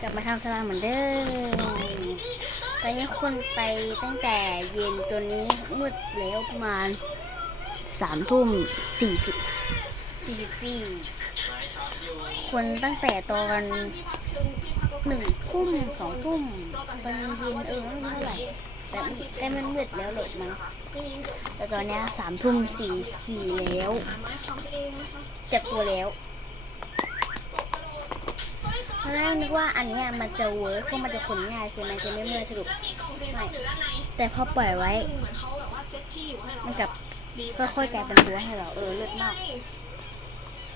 กลับมาทำสลามเหมือนเดิมตอนนี้คนไปตั้งแต่เย็นจนนี้มืดแล้วประมาณ3 ทุ่ม 44คนตั้งแต่ตอน1 ทุ่ม 2 ทุ่มตอนเย็นไม่รู้เท่าไหร่แต่ใกล้มันมืดแล้วเลยมั้งแต่ตอนนี้3 ทุ่ม 44แล้วจับตัวแล้วตอนแรกนึกว่าอันนี้มันจะเวิร์กเพราะมันจะขนง่ายใช่ไหมจะไม่เมื่อยสรุปไม่แต่พอปล่อยไว้มันกับค่อยๆกลายเป็นตัวให้เราเลิศมาก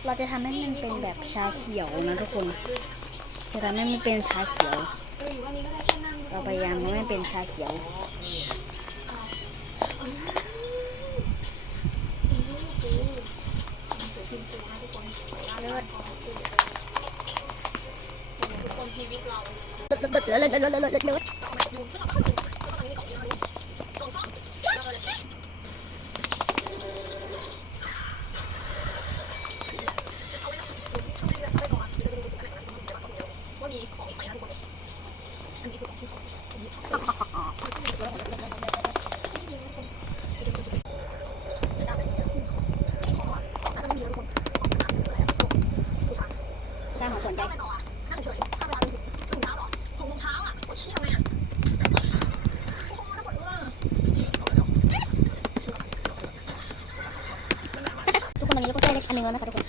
เราจะทำให้มันเป็นแบบชาเขียวนะทุกคนจะทำให้มันเป็นชาเขียวเราพยายามทำให้มันเป็นชาเขียวเลิศชีวิตเราเลิศสร้างหัวสนใจทุกคนตอนนี้ก็ได้เล็กอันนึงแล้วนะคะทุกคน